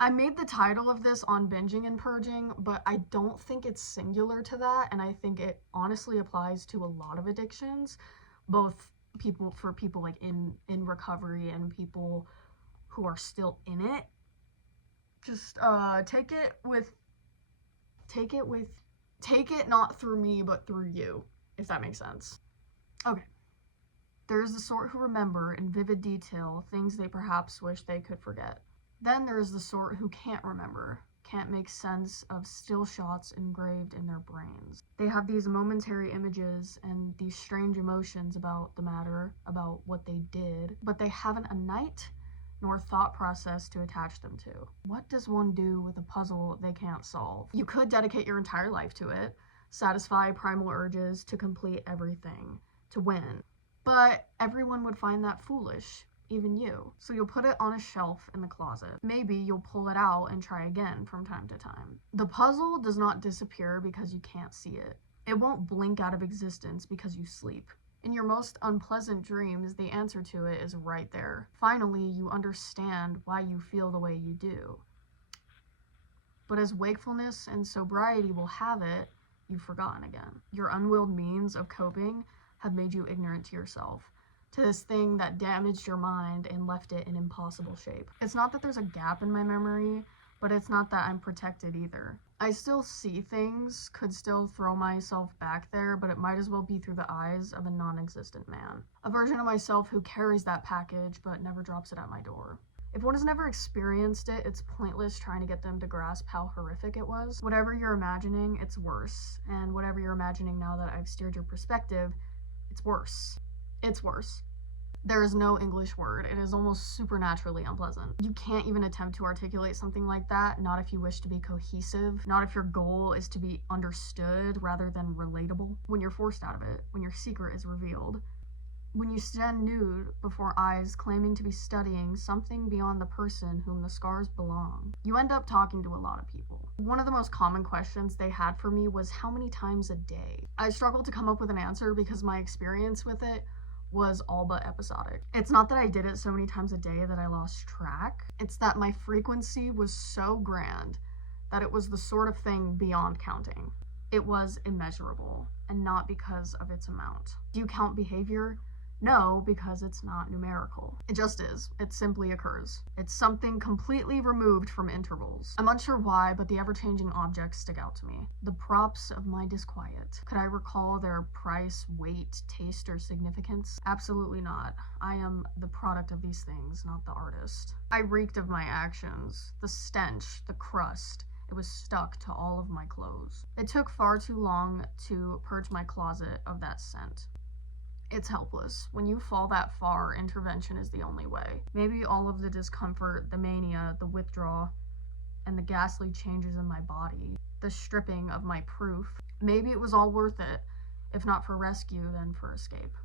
I made the title of this on binging and purging, but I don't think it's singular to that, and I think it honestly applies to a lot of addictions, both people like in recovery and people who are still in it. Just take it not through me but through you, if that makes sense. Okay. There is the sort who remember in vivid detail things they perhaps wish they could forget. Then there is the sort who can't remember, can't make sense of still shots engraved in their brains. They have these momentary images and these strange emotions about the matter, about what they did, but they haven't a night nor thought process to attach them to. What does one do with a puzzle they can't solve? You could dedicate your entire life to it, satisfy primal urges to complete everything, to win. But everyone would find that foolish, even you. So you'll put it on a shelf in the closet. Maybe you'll pull it out and try again from time to time. The puzzle does not disappear because you can't see it. It won't blink out of existence because you sleep. In your most unpleasant dreams, the answer to it is right there. Finally, you understand why you feel the way you do. But as wakefulness and sobriety will have it, you've forgotten again. Your unwilled means of coping have made you ignorant to yourself, to this thing that damaged your mind and left it in impossible shape. It's not that there's a gap in my memory, but it's not that I'm protected either. I still see things, could still throw myself back there, but it might as well be through the eyes of a non-existent man. A version of myself who carries that package but never drops it at my door. If one has never experienced it, it's pointless trying to get them to grasp how horrific it was. Whatever you're imagining, it's worse. And whatever you're imagining now that I've steered your perspective, it's worse. It's worse. There is no English word. It is almost supernaturally unpleasant. You can't even attempt to articulate something like that, not if you wish to be cohesive, not if your goal is to be understood rather than relatable. When you're forced out of it, when your secret is revealed, when you stand nude before eyes claiming to be studying something beyond the person whom the scars belong, you end up talking to a lot of people. One of the most common questions they had for me was how many times a day? I struggled to come up with an answer because my experience with it was all but episodic. It's not that I did it so many times a day that I lost track. It's that my frequency was so grand that it was the sort of thing beyond counting. It was immeasurable, and not because of its amount. Do you count behavior? No, because it's not numerical. It just is. It simply occurs. It's something completely removed from intervals. I'm unsure why, but the ever-changing objects stick out to me. The props of my disquiet. Could I recall their price, weight, taste, or significance? Absolutely not. I am the product of these things, not the artist. I reeked of my actions. The stench, the crust. It was stuck to all of my clothes. It took far too long to purge my closet of that scent. It's helpless. When you fall that far, intervention is the only way. Maybe all of the discomfort, the mania, the withdrawal, and the ghastly changes in my body, the stripping of my proof, maybe it was all worth it. If not for rescue, then for escape.